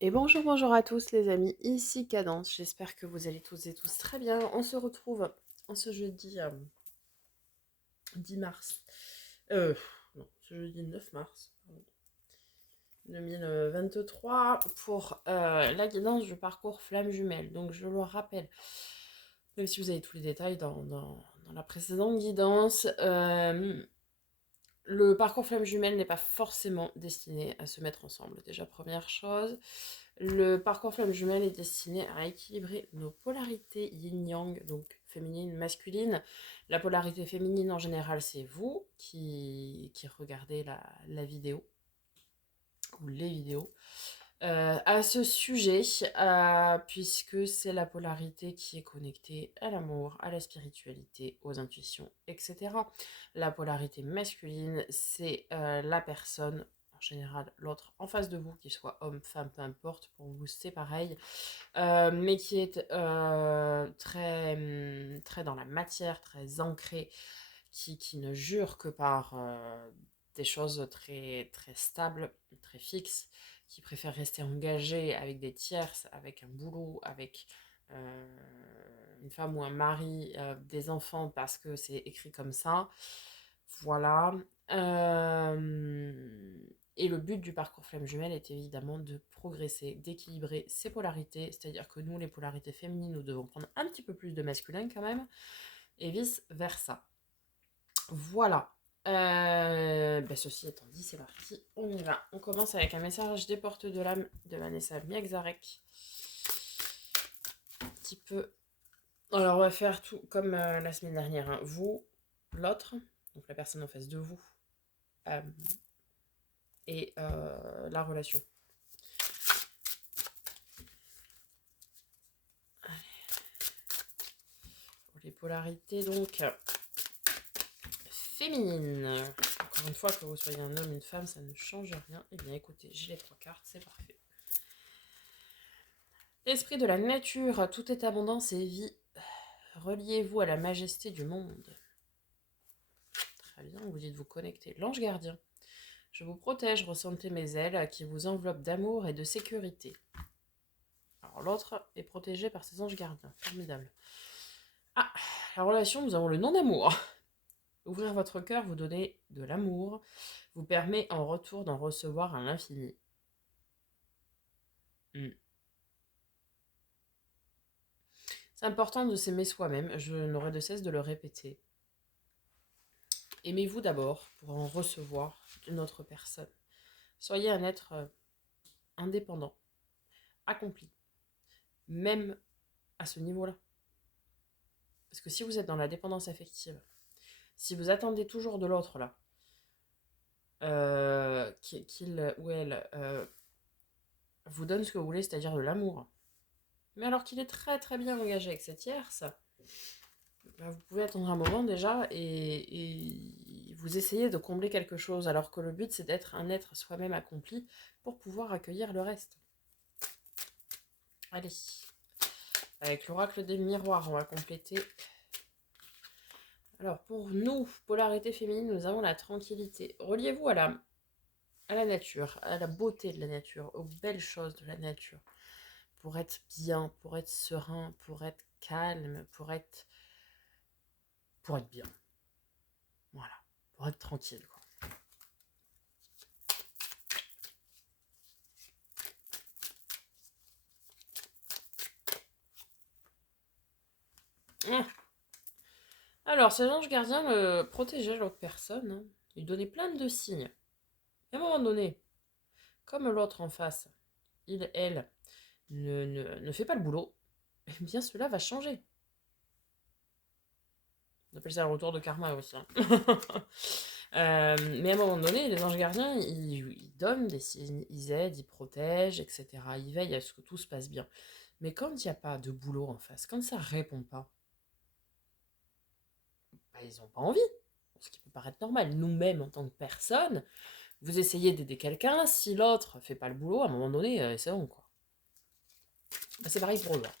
Et bonjour, bonjour à tous les amis, ici Cadence, j'espère que vous allez tous et tous très bien. On se retrouve en ce jeudi 10 mars, euh, non, ce jeudi 9 mars 2023 pour la guidance du parcours Flamme Jumelle. Donc je le rappelle, même si vous avez tous les détails dans la précédente guidance, le parcours Flamme Jumelle n'est pas forcément destiné à se mettre ensemble. Déjà, première chose. Le parcours Flamme Jumelle est destiné à équilibrer nos polarités yin-yang, donc féminine, masculine. La polarité féminine en général, c'est vous qui regardez la vidéo ou les vidéos. À ce sujet, puisque c'est la polarité qui est connectée à l'amour, à la spiritualité, aux intuitions, etc. La polarité masculine, c'est la personne, en général l'autre en face de vous, qu'il soit homme, femme, peu importe, pour vous c'est pareil, mais qui est très dans la matière, très ancrée, qui ne jure que par des choses très, très stables, très fixes, qui préfère rester engagé avec des tierces, avec un boulot, avec une femme ou un mari, des enfants parce que c'est écrit comme ça. Voilà. Et le but du parcours Flamme Jumelle est évidemment de progresser, d'équilibrer ces polarités, c'est-à-dire que nous, les polarités féminines, nous devons prendre un petit peu plus de masculin quand même, et vice-versa. Voilà. Ceci étant dit, c'est parti, on y va. On commence avec un message des portes de l'âme de Vanessa Miexarek. Un petit peu. Alors, on va faire tout comme la semaine dernière, hein. Vous, l'autre, donc la personne en face de vous, euh, et la relation. Pour les polarités, donc, féminines. Encore une fois, que vous soyez un homme, une femme, ça ne change rien. Eh bien, écoutez, j'ai les 3 cartes, c'est parfait. Esprit de la nature, tout est abondance et vie. Reliez-vous à la majesté du monde. Très bien, vous dites vous connecter. L'ange gardien. Je vous protège, ressentez mes ailes qui vous enveloppent d'amour et de sécurité. Alors l'autre est protégé par ses anges gardiens. Formidable. Ah, la relation, nous avons le nom d'amour. Ouvrir votre cœur, vous donner de l'amour, vous permet en retour d'en recevoir à l'infini. C'est important de s'aimer soi-même, je n'aurai de cesse de le répéter. Aimez-vous d'abord pour en recevoir d'une autre personne. Soyez un être indépendant, accompli, même à ce niveau-là. Parce que si vous êtes dans la dépendance affective, si vous attendez toujours de l'autre là, qu'il ou elle vous donne ce que vous voulez, c'est-à-dire de l'amour, mais alors qu'il est très très bien engagé avec cette tierce, bah, vous pouvez attendre un moment déjà et vous essayez de combler quelque chose, alors que le but c'est d'être un être soi-même accompli pour pouvoir accueillir le reste. Allez, avec l'oracle des miroirs, on va compléter. Alors pour nous, polarité féminine, nous avons la tranquillité. Reliez-vous à la nature, à la beauté de la nature, aux belles choses de la nature, pour être bien, pour être serein, pour être calme, pour être bien. Voilà, pour être tranquille, quoi. Alors, ces anges gardiens protégeaient l'autre personne, hein. Ils donnaient plein de signes. Et à un moment donné, comme l'autre en face, il, elle, ne fait pas le boulot, eh bien cela va changer. On appelle ça le retour de karma aussi, hein. Mais à un moment donné, les anges gardiens, ils donnent des signes, ils aident, ils protègent, etc. Ils veillent à ce que tout se passe bien. Mais quand il n'y a pas de boulot en face, quand ça répond pas, bah, ils n'ont pas envie. Ce qui peut paraître normal. Nous-mêmes, en tant que personne, vous essayez d'aider quelqu'un, si l'autre fait pas le boulot, à un moment donné, c'est bon, quoi. Bah, c'est pareil pour eux, hein.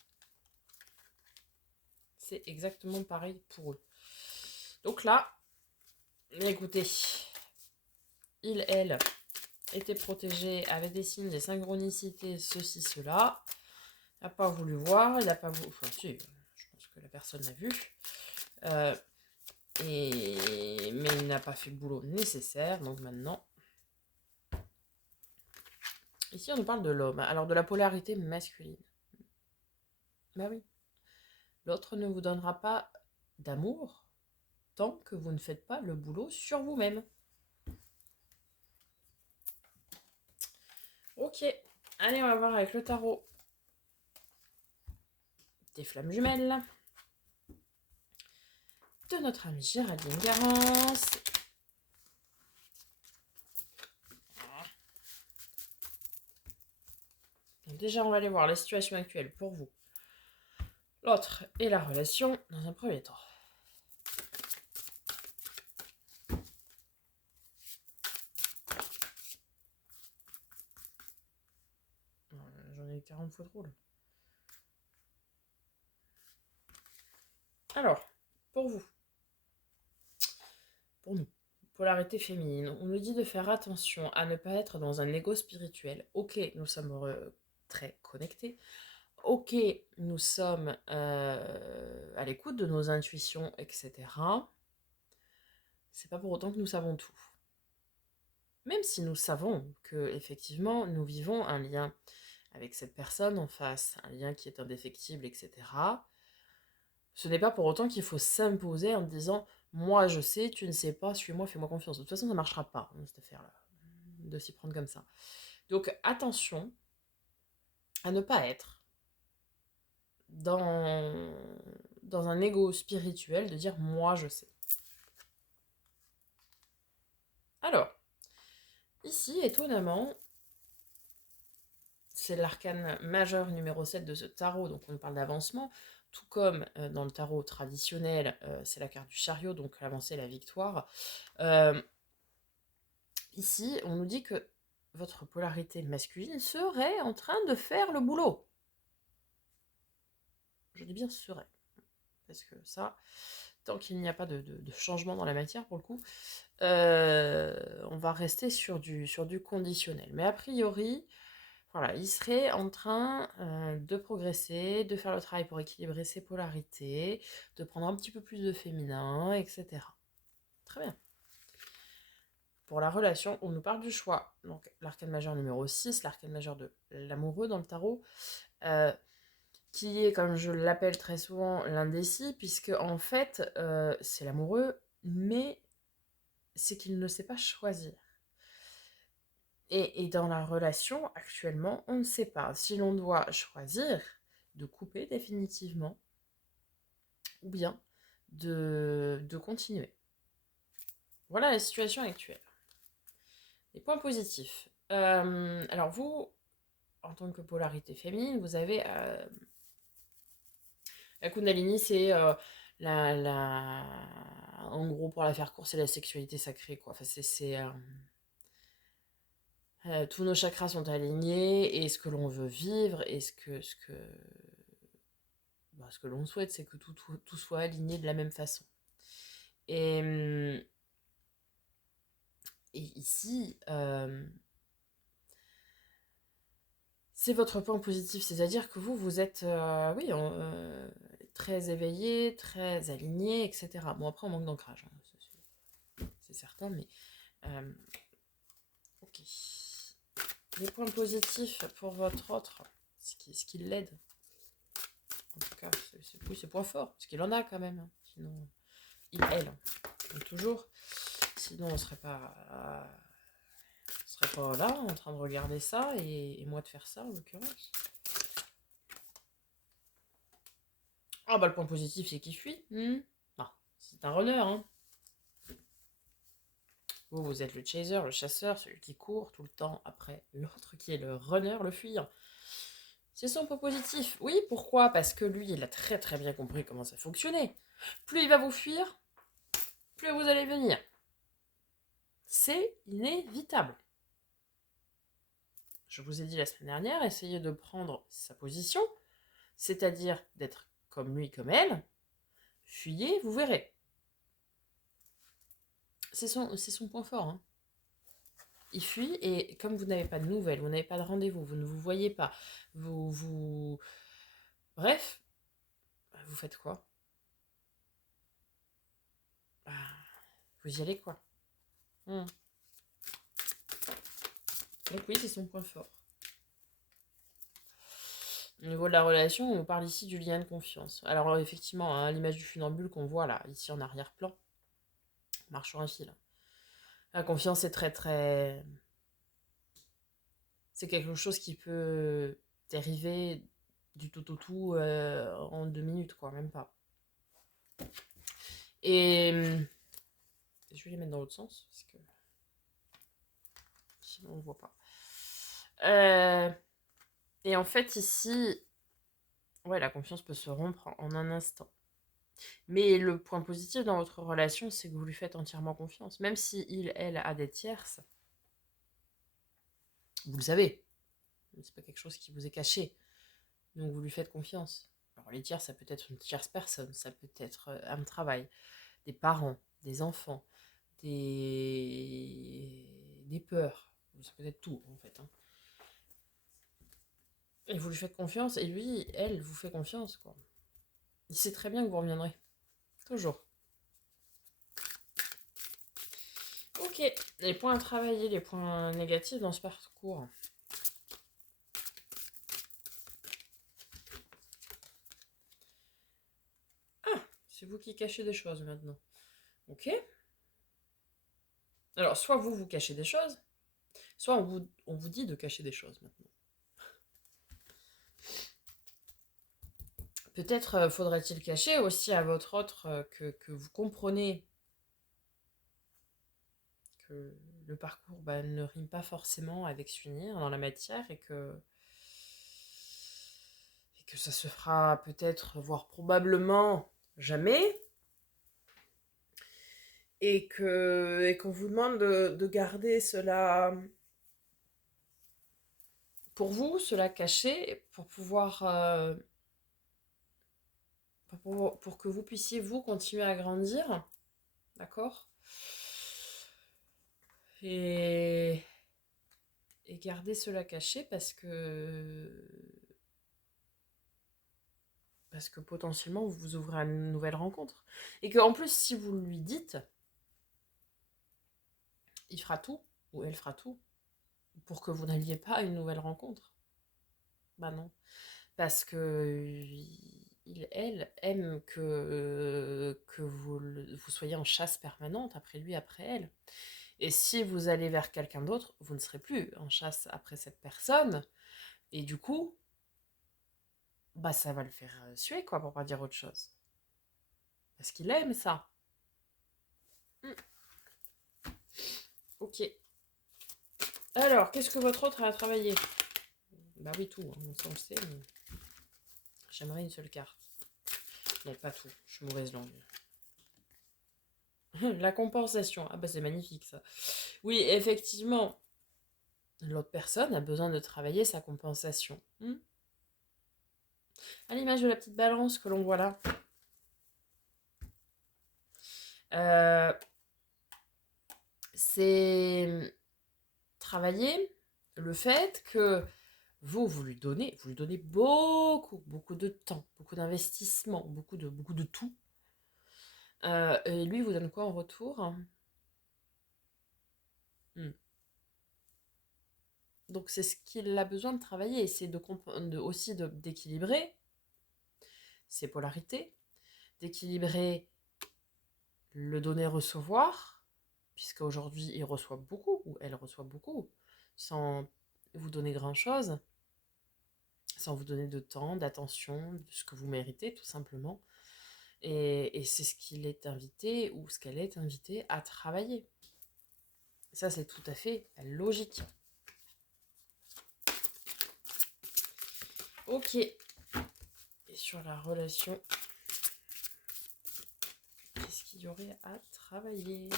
C'est exactement pareil pour eux. Donc là, écoutez, il, elle, était protégé, avait des signes, des synchronicités, ceci, cela. Il n'a pas voulu voir, il n'a pas voulu... Enfin, si, je pense que la personne l'a vu. Mais il n'a pas fait le boulot nécessaire, donc maintenant... Ici, on nous parle de l'homme, alors de la polarité masculine. Bah oui. L'autre ne vous donnera pas d'amour tant que vous ne faites pas le boulot sur vous-même. Ok, allez, on va voir avec le tarot des flammes jumelles de notre amie Géraldine Garance. Déjà, on va aller voir la situation actuelle pour vous, l'autre et la relation dans un premier temps. J'en ai 40 fois trop là. Alors, pour vous, pour nous, polarité féminine, on nous dit de faire attention à ne pas être dans un ego spirituel. Ok, nous sommes très connectés. Ok, nous sommes à l'écoute de nos intuitions, etc. C'est pas pour autant que nous savons tout. Même si nous savons que effectivement nous vivons un lien avec cette personne en face, un lien qui est indéfectible, etc. Ce n'est pas pour autant qu'il faut s'imposer en disant moi je sais, tu ne sais pas, suis-moi, fais-moi confiance. De toute façon, ça ne marchera pas, cette affaire-là, de s'y prendre comme ça. Donc attention à ne pas être dans un ego spirituel de dire moi je sais. Alors, ici, étonnamment, c'est l'arcane majeur numéro 7 de ce tarot, donc on parle d'avancement, tout comme dans le tarot traditionnel, c'est la carte du chariot, donc l'avancée, la victoire. Ici, on nous dit que votre polarité masculine serait en train de faire le boulot. Je dis bien serait, parce que ça, tant qu'il n'y a pas de changement dans la matière, pour le coup, on va rester sur du conditionnel. Mais a priori, voilà, il serait en train de progresser, de faire le travail pour équilibrer ses polarités, de prendre un petit peu plus de féminin, etc. Très bien. Pour la relation, on nous parle du choix. Donc l'arcane majeur numéro 6, l'arcane majeur de l'amoureux dans le tarot, qui est, comme je l'appelle très souvent, l'indécis, puisque en fait, c'est l'amoureux, mais c'est qu'il ne sait pas choisir. Et dans la relation, actuellement, on ne sait pas si l'on doit choisir de couper définitivement ou bien de continuer. Voilà la situation actuelle. Les points positifs. Alors vous, en tant que polarité féminine, vous avez la Kundalini, c'est en gros, pour la faire courte, c'est la sexualité sacrée, quoi. Enfin, tous nos chakras sont alignés, et ce que l'on veut vivre, et ce que l'on souhaite, c'est que tout soit aligné de la même façon. Et ici, c'est votre point positif, c'est-à-dire que vous êtes, oui, très éveillé, très aligné, etc. Bon, après, on manque d'ancrage, hein, c'est certain, mais ok. Les points positifs pour votre autre, ce qui l'aide. En tout cas, c'est point fort, parce qu'il en a quand même. Hein. Sinon, elle, donc toujours. Sinon, on serait pas là, en train de regarder ça, et moi de faire ça, en l'occurrence. Ah bah le point positif, c'est qu'il fuit. Ah, c'est un runner, hein. Vous êtes le chaser, le chasseur, celui qui court tout le temps après l'autre qui est le runner, le fuyant. C'est son point positif. Oui, pourquoi? Parce que lui, il a très très bien compris comment ça fonctionnait. Plus il va vous fuir, plus vous allez venir. C'est inévitable. Je vous ai dit la semaine dernière, essayez de prendre sa position, c'est-à-dire d'être comme lui, comme elle. Fuyez, vous verrez. C'est son point fort. Hein. Il fuit et comme vous n'avez pas de nouvelles, vous n'avez pas de rendez-vous, vous ne vous voyez pas, vous... Bref, vous faites quoi? Bah, vous y allez quoi. Hmm. Donc oui, c'est son point fort. Au niveau de la relation, on parle ici du lien de confiance. Alors effectivement, hein, l'image du funambule qu'on voit là, ici en arrière-plan, marche sur un fil. La confiance est très très... C'est quelque chose qui peut dériver du tout au tout en 2 minutes, quoi, même pas. Et je vais les mettre dans l'autre sens, parce que sinon on ne voit pas. Et en fait, ici, ouais, la confiance peut se rompre en un instant. Mais le point positif dans votre relation, c'est que vous lui faites entièrement confiance. Même si il, elle, a des tierces, vous le savez. C'est pas quelque chose qui vous est caché. Donc vous lui faites confiance. Alors les tierces, ça peut être une tierce personne, ça peut être un travail, des parents, des enfants, des peurs. Ça peut être tout, en fait. Hein. Et vous lui faites confiance, et lui, elle, vous fait confiance, quoi. Il sait très bien que vous reviendrez. Toujours. Ok. Les points à travailler, les points négatifs dans ce parcours. Ah, c'est vous qui cachez des choses maintenant. Ok. Alors, soit vous, vous cachez des choses, soit on vous dit de cacher des choses maintenant. Peut-être faudrait-il cacher aussi à votre autre que vous comprenez que le parcours ne rime pas forcément avec s'unir dans la matière et que ça se fera peut-être, voire probablement jamais, et qu'on vous demande de garder cela pour vous, cela caché, pour que vous puissiez vous continuer à grandir, d'accord? Et garder cela caché parce que potentiellement vous vous ouvrez à une nouvelle rencontre. Et qu'en plus, si vous lui dites, il fera tout, ou elle fera tout, pour que vous n'alliez pas à une nouvelle rencontre. Bah non. Parce que elle aime que vous soyez en chasse permanente après lui, après elle. Et si vous allez vers quelqu'un d'autre, vous ne serez plus en chasse après cette personne. Et du coup, bah ça va le faire suer, quoi, pour pas dire autre chose. Parce qu'il aime ça. Mm. Ok. Alors, qu'est-ce que votre autre a à travailler? Bah oui, tout, hein, ça on le sait, mais j'aimerais une seule carte. Non, pas tout, je suis mauvaise langue. La compensation, ah bah c'est magnifique ça. Oui, effectivement, l'autre personne a besoin de travailler sa compensation. À l'image de la petite balance que l'on voit là. Euh, c'est travailler le fait que vous lui donnez beaucoup, beaucoup de temps, beaucoup d'investissement, beaucoup de tout. Et lui vous donne quoi en retour? Donc c'est ce qu'il a besoin de travailler, c'est aussi d'équilibrer ses polarités, d'équilibrer le donner-recevoir, puisqu'aujourd'hui il reçoit beaucoup, ou elle reçoit beaucoup, sans vous donner grand-chose, sans vous donner de temps, d'attention, de ce que vous méritez tout simplement. Et c'est ce qu'il est invité ou ce qu'elle est invitée à travailler. Ça c'est tout à fait logique. Ok. Et sur la relation, qu'est-ce qu'il y aurait à travailler?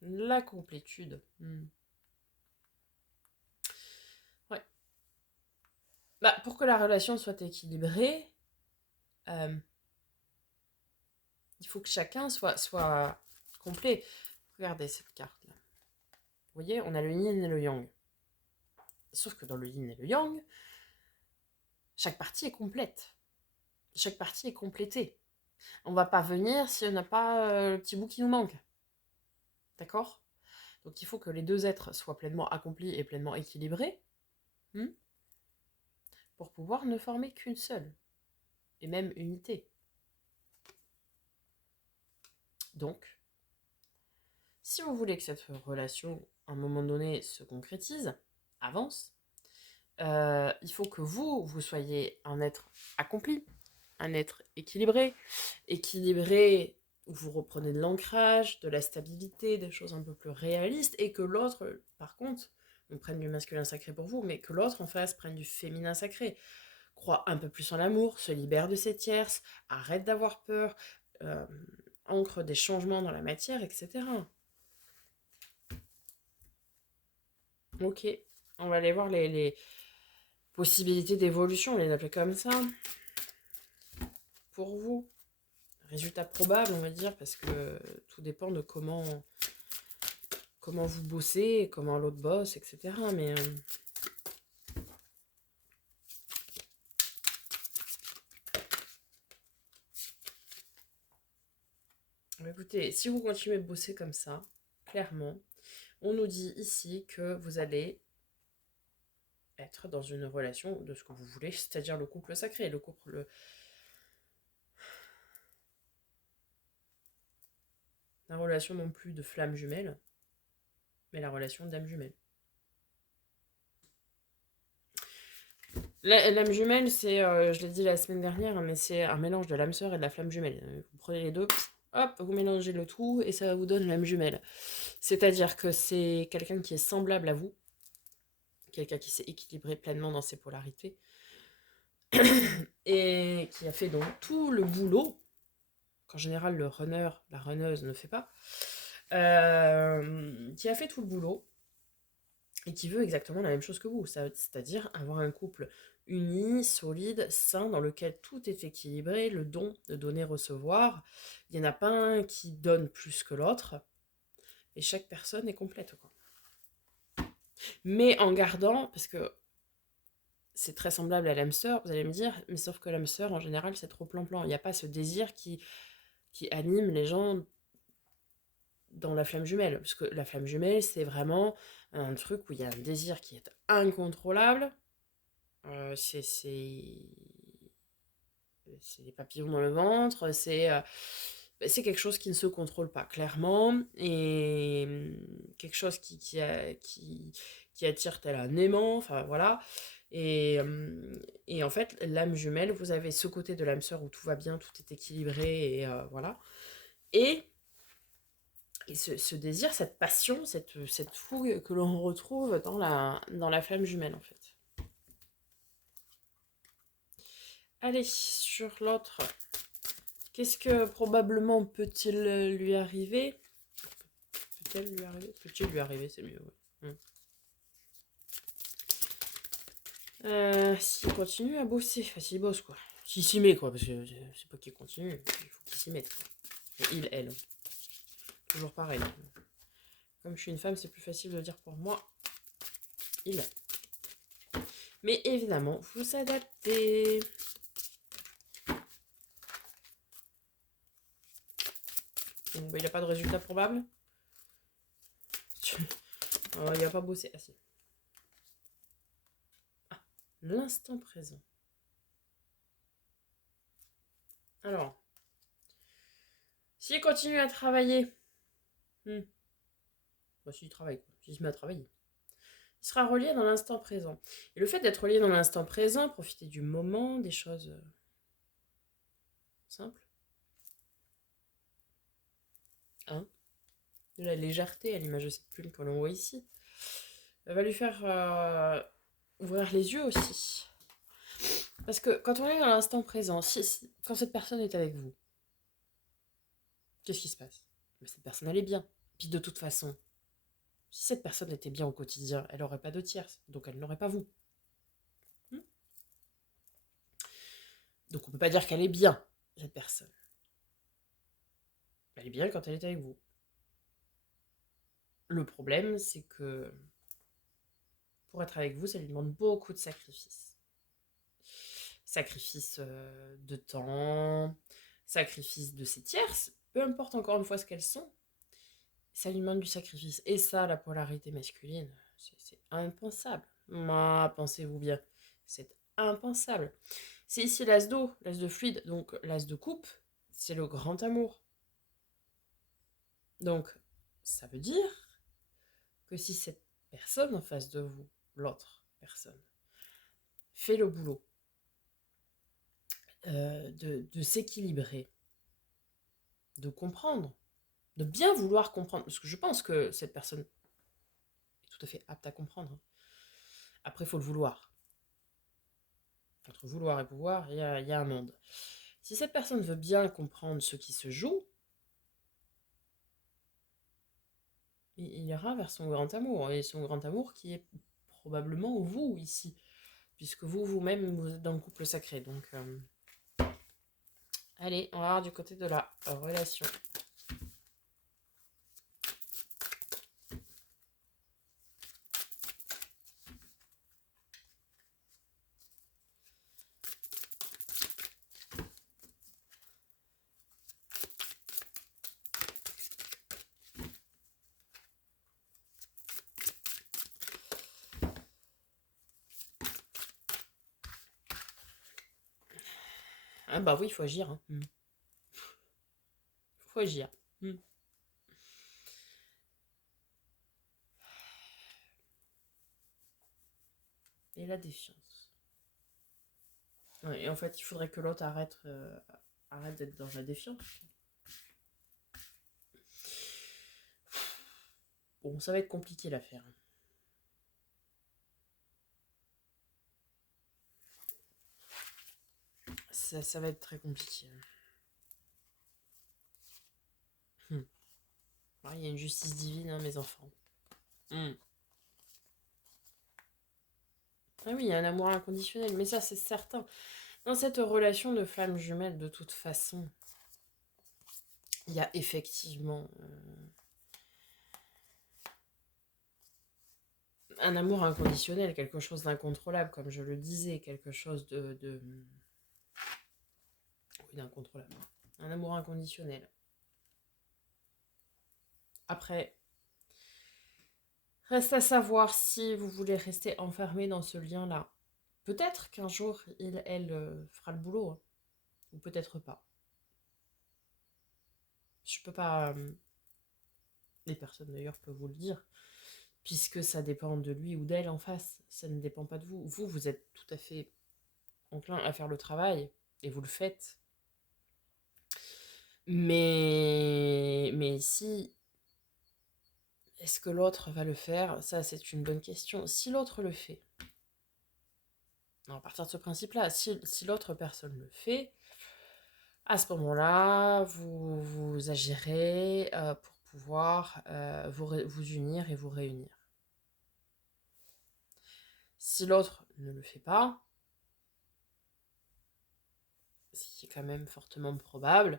La complétude. Ouais. Bah, pour que la relation soit équilibrée, il faut que chacun soit complet. Regardez cette carte-là. Vous voyez, on a le yin et le yang. Sauf que dans le yin et le yang, chaque partie est complète. Chaque partie est complétée. On ne va pas venir si on n'a pas le petit bout qui nous manque. D'accord? Donc il faut que les deux êtres soient pleinement accomplis et pleinement équilibrés pour pouvoir ne former qu'une seule et même unité. Donc, si vous voulez que cette relation, à un moment donné, se concrétise, avance, il faut que vous soyez un être accompli, un être équilibré. Équilibré, où vous reprenez de l'ancrage, de la stabilité, des choses un peu plus réalistes, et que l'autre, par contre, on prenne du masculin sacré pour vous, mais que l'autre en face prenne du féminin sacré. Croit un peu plus en l'amour, se libère de ses tierces, arrête d'avoir peur, ancre des changements dans la matière, etc. Ok, on va aller voir les possibilités d'évolution, on les appelle comme ça. Pour vous, résultat probable, on va dire, parce que tout dépend de comment vous bossez, comment l'autre bosse, etc. Mais écoutez, si vous continuez de bosser comme ça, clairement, on nous dit ici que vous allez être dans une relation de ce que vous voulez, c'est-à-dire le couple sacré, le couple... La relation non plus de flamme jumelle, mais la relation d'âme jumelle. L'âme jumelle, c'est, je l'ai dit la semaine dernière, mais c'est un mélange de l'âme sœur et de la flamme jumelle. Vous prenez les deux, hop, vous mélangez le tout et ça vous donne l'âme jumelle. C'est-à-dire que c'est quelqu'un qui est semblable à vous, quelqu'un qui s'est équilibré pleinement dans ses polarités et qui a fait donc tout le boulot qu'en général le runner, la runneuse ne fait pas, qui a fait tout le boulot et qui veut exactement la même chose que vous, c'est-à-dire avoir un couple uni, solide, sain, dans lequel tout est équilibré, le don de donner-recevoir. Il n'y en a pas un qui donne plus que l'autre, et chaque personne est complète, quoi. Mais en gardant, parce que c'est très semblable à l'âme sœur, vous allez me dire, mais sauf que l'âme sœur, en général, c'est trop plan-plan. Il n'y a pas ce désir qui anime les gens dans la flamme jumelle. Parce que la flamme jumelle, c'est vraiment un truc où il y a un désir qui est incontrôlable. C'est des papillons dans le ventre, c'est quelque chose qui ne se contrôle pas, clairement, et quelque chose qui attire tel un aimant, enfin voilà. Et en fait, l'âme jumelle, vous avez ce côté de l'âme sœur où tout va bien, tout est équilibré, et voilà. Et ce désir, cette passion, cette fougue que l'on retrouve dans la flamme jumelle, en fait. Allez, sur l'autre. Qu'est-ce que probablement peut-il lui arriver? Peut-elle lui arriver? Peut-il lui arriver, c'est mieux, ouais. S'il continue à bosser, enfin s'il bosse, quoi. S'il s'y met, quoi, parce que c'est pas qu'il continue, il faut qu'il s'y mette, quoi. Et elle. Toujours pareil. Comme je suis une femme, c'est plus facile de dire pour moi. Il. Mais évidemment, faut s'adapter. Bon, bah, il n'a pas de résultat probable. Il n'a pas bossé assez. Ah, l'instant présent. Alors, s'il continue à travailler, bah, s'il travaille, s'il se met à travailler, il sera relié dans l'instant présent. Et le fait d'être relié dans l'instant présent, profiter du moment, des choses simples, hein, de la légèreté à l'image de cette plume que l'on voit ici, va lui faire ouvrir les yeux aussi. Parce que quand on est dans l'instant présent, quand cette personne est avec vous, qu'est-ce qui se passe? Cette personne, elle est bien. Puis de toute façon, si cette personne était bien au quotidien, elle n'aurait pas de tierce, donc elle n'aurait pas vous. Donc on peut pas dire qu'elle est bien, cette personne. Elle est bien quand elle est avec vous. Le problème, c'est que pour être avec vous, ça lui demande beaucoup de sacrifices. Sacrifice de temps, sacrifice de ses tierces, peu importe encore une fois ce qu'elles sont, ça lui demande du sacrifice. Et ça, la polarité masculine, c'est impensable. Pensez-vous bien, c'est impensable. C'est ici l'as d'eau, l'as de fluide, donc l'as de coupe, c'est le grand amour. Donc, ça veut dire que si cette personne en face de vous, l'autre personne, fait le boulot de s'équilibrer, de comprendre, de bien vouloir comprendre, parce que je pense que cette personne est tout à fait apte à comprendre. Après, il faut le vouloir. Entre vouloir et pouvoir, il y a un monde. Si cette personne veut bien comprendre ce qui se joue, il ira vers son grand amour. Et son grand amour qui est probablement vous ici. Puisque vous-même, vous êtes dans le couple sacré. Donc, allez, on va voir du côté de la relation. Ah bah oui, il faut agir. Hein. Faut agir. Et la défiance. Ouais, et en fait, il faudrait que l'autre arrête d'être dans la défiance. Bon, ça va être compliqué l'affaire. Ça va être très compliqué. Il y a une justice divine, hein, mes enfants. Ah oui, il y a un amour inconditionnel, mais ça, c'est certain. Dans cette relation de flamme jumelle, de toute façon, il y a effectivement un amour inconditionnel, quelque chose d'incontrôlable, comme je le disais, quelque chose oui, d'incontrôlable. Un amour inconditionnel. Après, reste à savoir si vous voulez rester enfermé dans ce lien-là. Peut-être qu'un jour, elle fera le boulot, hein, ou peut-être pas. Je peux pas... les personnes d'ailleurs peuvent vous le dire, puisque ça dépend de lui ou d'elle en face. Ça ne dépend pas de vous. Vous êtes tout à fait enclin à faire le travail, et vous le faites. Mais si... Est-ce que l'autre va le faire? Ça, c'est une bonne question. Si l'autre le fait, à partir de ce principe-là, si l'autre personne le fait, à ce moment-là, vous agirez pour pouvoir vous unir et vous réunir. Si l'autre ne le fait pas, ce qui est quand même fortement probable,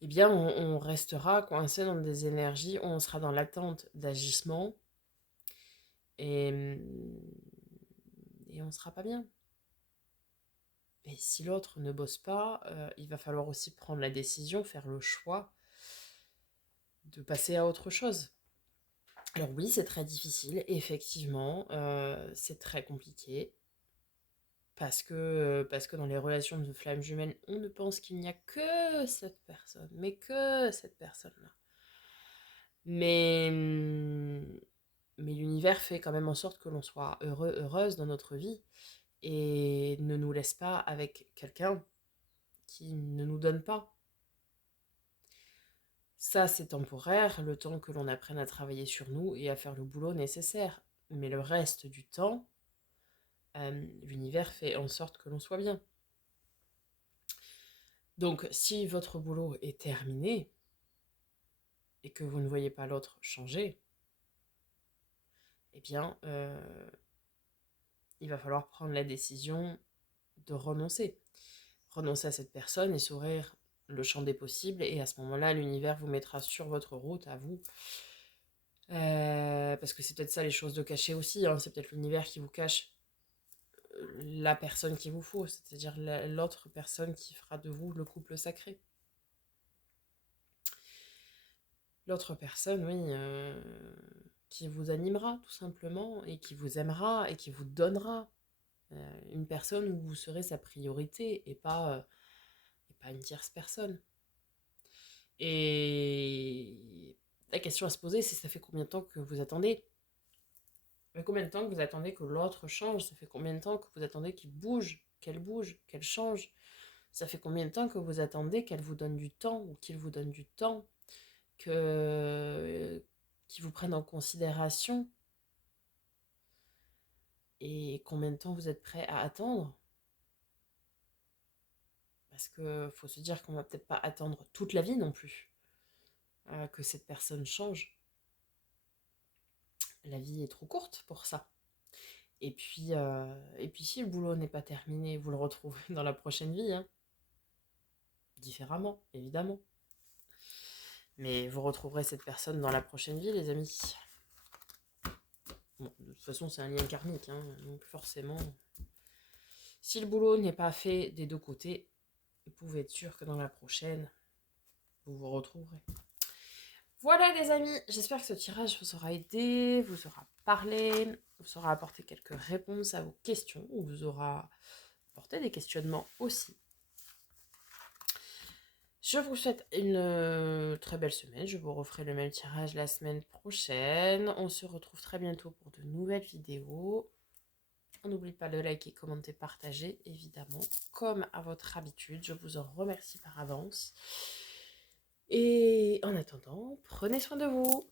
eh bien on restera coincé dans des énergies où on sera dans l'attente d'agissement et on ne sera pas bien. Et si l'autre ne bosse pas, il va falloir aussi prendre la décision, faire le choix de passer à autre chose. Alors oui, c'est très difficile, effectivement, c'est très compliqué, parce que dans les relations de flammes jumelles, on ne pense qu'il n'y a que cette personne, mais que cette personne-là. Mais l'univers fait quand même en sorte que l'on soit heureux, heureuse dans notre vie, et ne nous laisse pas avec quelqu'un qui ne nous donne pas. Ça, c'est temporaire, le temps que l'on apprenne à travailler sur nous et à faire le boulot nécessaire. Mais le reste du temps, l'univers fait en sorte que l'on soit bien. Donc, si votre boulot est terminé et que vous ne voyez pas l'autre changer, eh bien, il va falloir prendre la décision de renoncer. renoncer à cette personne et s'ouvrir le champ des possibles. Et à ce moment-là, l'univers vous mettra sur votre route, à vous. Parce que c'est peut-être ça les choses de cacher aussi, hein. C'est peut-être l'univers qui vous cache la personne qu'il vous faut, c'est-à-dire l'autre personne qui fera de vous le couple sacré. L'autre personne, oui, qui vous animera tout simplement, et qui vous aimera, et qui vous donnera une personne où vous serez sa priorité, et pas une tierce personne. Et la question à se poser, c'est ça fait combien de temps que vous attendez? Ça fait combien de temps que vous attendez que l'autre change? Ça fait combien de temps que vous attendez qu'il bouge, qu'elle change? Ça fait combien de temps que vous attendez qu'elle vous donne du temps, ou qu'il vous donne du temps, qu'il vous prenne en considération? Et combien de temps vous êtes prêt à attendre? Parce que faut se dire qu'on va peut-être pas attendre toute la vie non plus que cette personne change. La vie est trop courte pour ça. Et puis si le boulot n'est pas terminé, vous le retrouvez dans la prochaine vie, hein. Différemment, évidemment. Mais vous retrouverez cette personne dans la prochaine vie, les amis. Bon, de toute façon, c'est un lien karmique, hein, donc forcément, si le boulot n'est pas fait des deux côtés, vous pouvez être sûr que dans la prochaine, vous vous retrouverez. Voilà les amis, j'espère que ce tirage vous aura aidé, vous aura parlé, vous aura apporté quelques réponses à vos questions, ou vous aura apporté des questionnements aussi. Je vous souhaite une très belle semaine. Je vous referai le même tirage la semaine prochaine. On se retrouve très bientôt pour de nouvelles vidéos. On n'oublie pas de liker, commenter, partager, évidemment, comme à votre habitude. Je vous en remercie par avance. Et en attendant, prenez soin de vous.